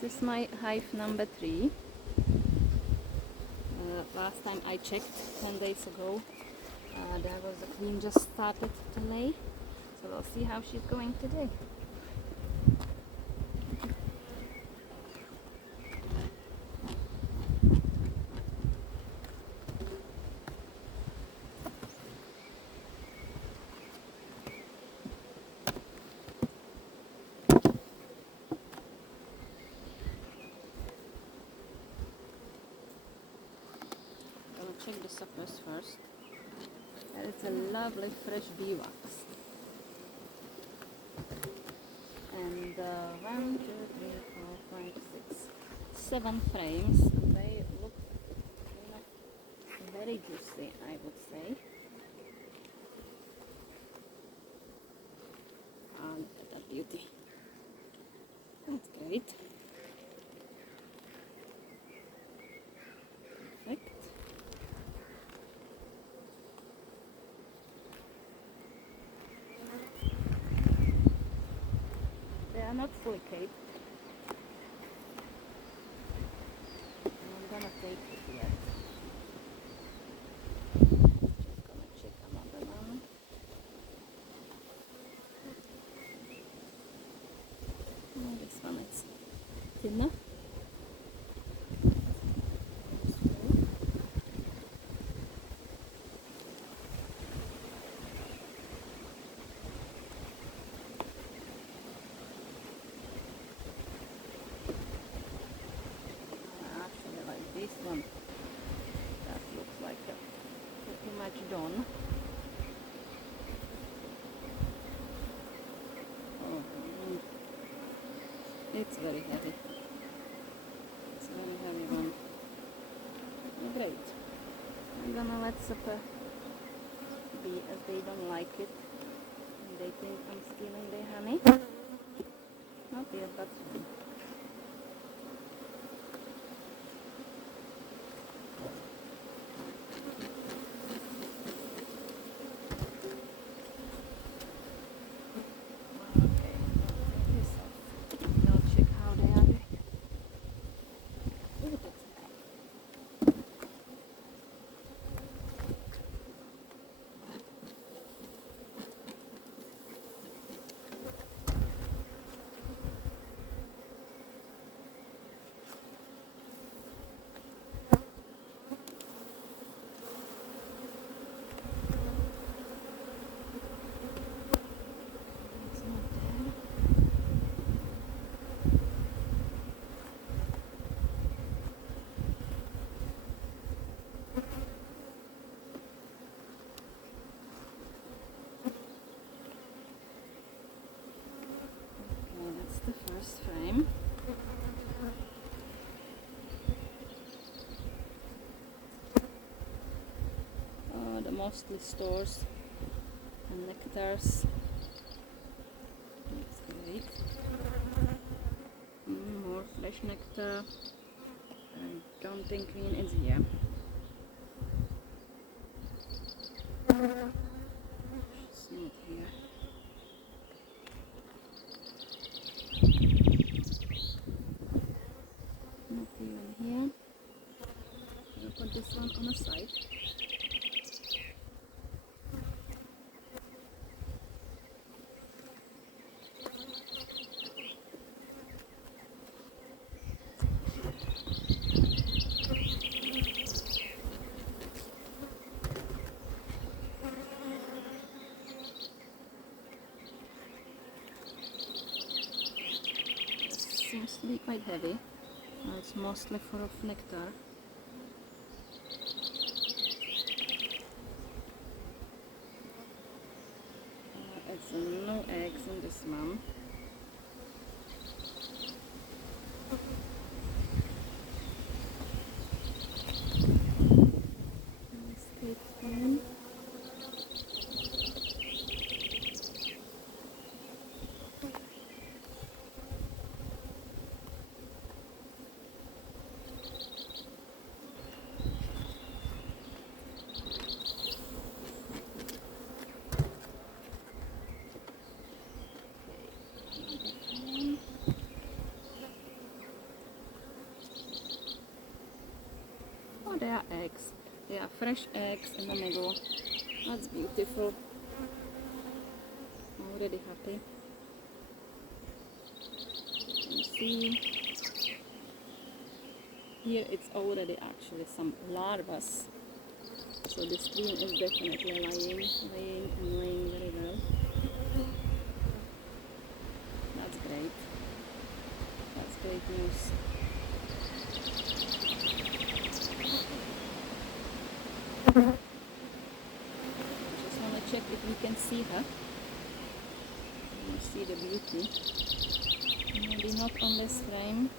This is my hive number 3. Last time I checked 10 days ago, there was the queen just started to lay, so we'll see how she's going today. Check the suckers first. It's a lovely fresh beeswax. And 1, 2, 3, 4, 5, 6, 7 frames. And they look very juicy, I would say. Oh, look at that beauty. That's great. Perfect. They are not fully caped. I'm gonna take it yet. Just gonna check another one. Oh, this one is thinner. This one, that looks like pretty much done. Oh, it's very heavy. It's a very heavy one. Great. I'm gonna let supper be, as they don't like it. And they think I'm stealing their honey. Not yet, but soon. The first frame. The mostly stores and nectars. That's great. More fresh nectar. I don't think queen is here. She's not here. Not even here. I'll put this one on the side. Seems to be quite heavy. It's mostly full of nectar. It's no eggs in this one. there are eggs. There are fresh eggs in the middle. That's beautiful. I'm already happy. You see, here it's already actually some larvae. So this queen is definitely laying very well. That's great. That's great news. Just want to check if we can see her. You see the beauty. Maybe not on this frame.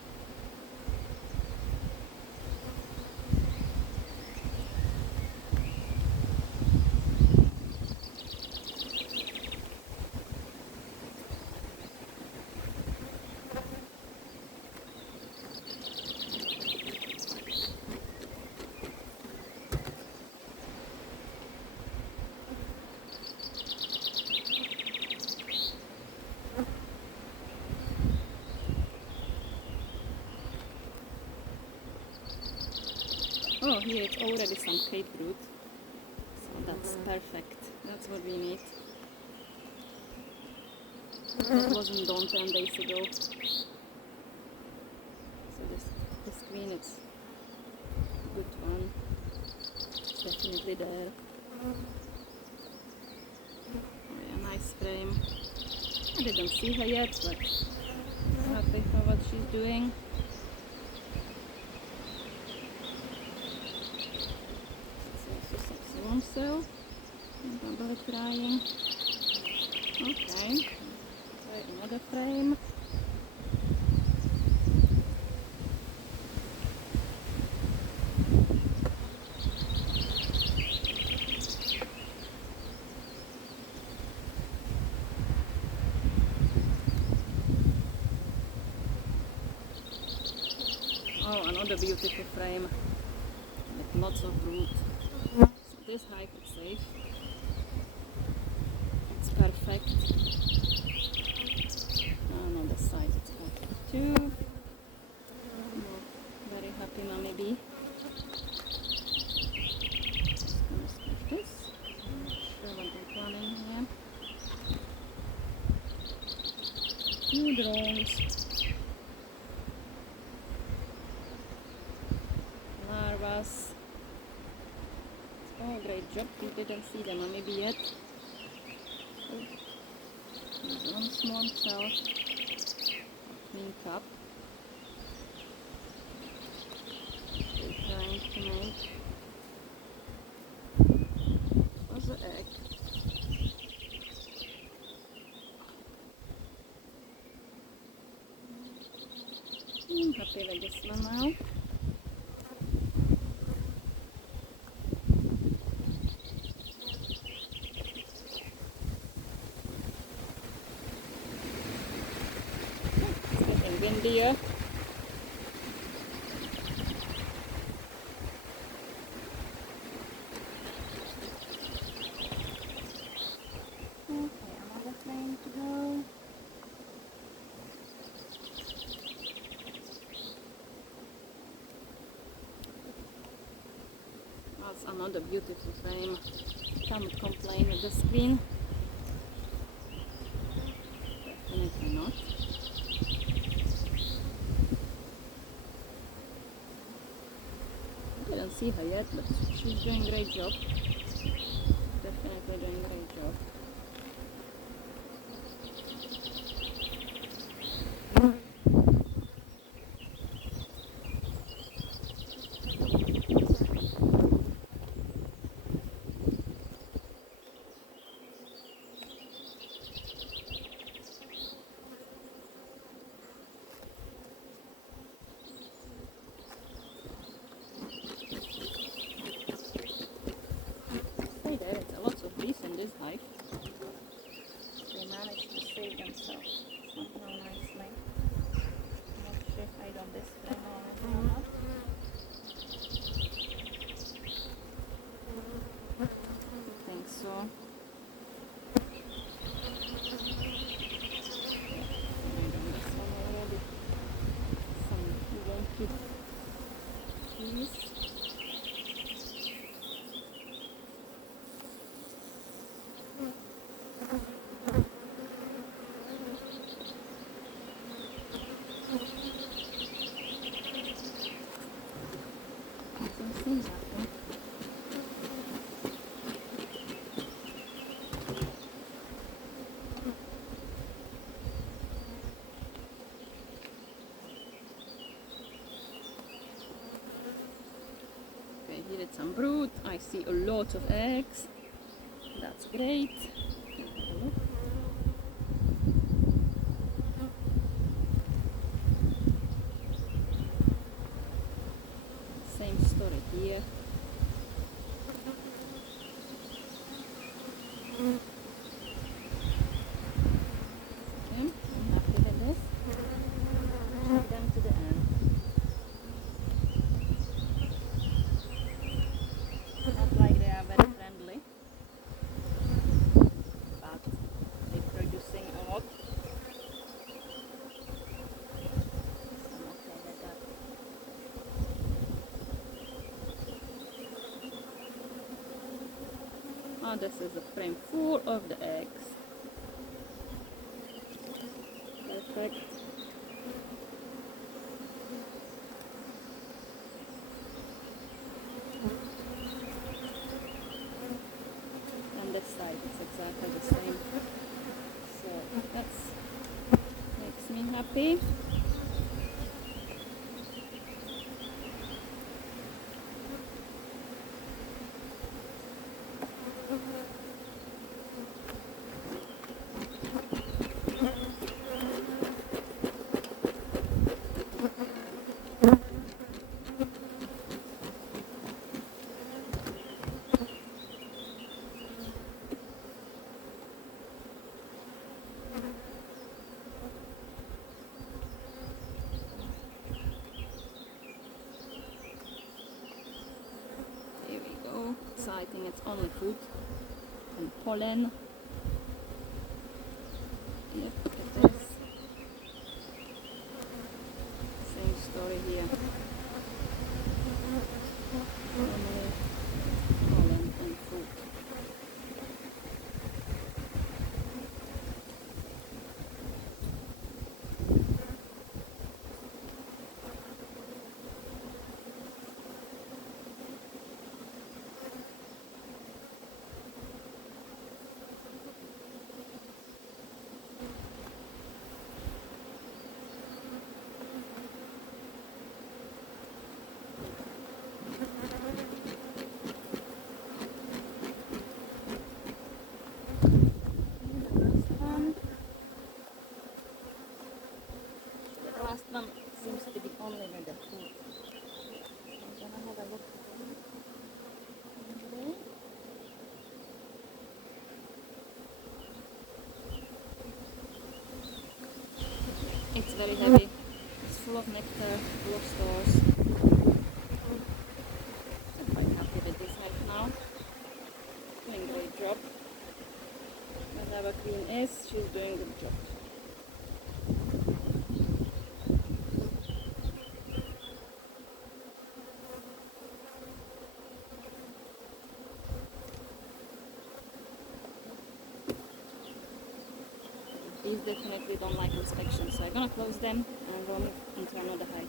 Oh, here it's already some cape root. So that's perfect. That's what we need. That wasn't done 10 days ago. So this queen is a good one. It's definitely there. Oh yeah, nice frame. I didn't see her yet, but I'm happy for what she's doing. Also, double crying. Okay, try another frame. Oh, another beautiful frame with lots of root. This hive is safe. It's perfect. And on this side it's perfect too. Very happy mommy bee. Just gonna skip this. I'm not sure what they're planning here. 2 drones. Larvas. Oh, great job. We didn't see the mummy bee yet. Oh, there's one small cell. Queen cup. They're trying to make. What's the egg? I'm happy with this one now. Windier. Okay, another frame to go. That's another beautiful frame. Can't complain with the screen. Definitely not. I didn't see her yet, but she's doing a great job. Definitely doing a great job. Stay there, it's a lot of bees in this hive. They managed to save themselves somehow nicely. Not sure if I don't display or not. I think so. Some wonky keys. get some brood. I see a lot of eggs. That's great. Have a look. Same story here. Okay, I'm happy with this. Take them to the end. Not like they are very friendly, but they're producing a lot. So I'm okay with that. Oh, this is a frame full of the eggs. Perfect. And this side is exactly the same. So that makes me happy. There we go. Exciting, it's only food and pollen. Yep, look at this. Same story here. Only pollen and food. The last one seems to be only with the food. I'm gonna have a look. Okay. It's very heavy. It's full of nectar, full of stores. I'm quite happy with this right now. Doing a great job. Whatever queen is, she's doing a good job. These definitely don't like inspection, so I'm gonna close them and go into another hive.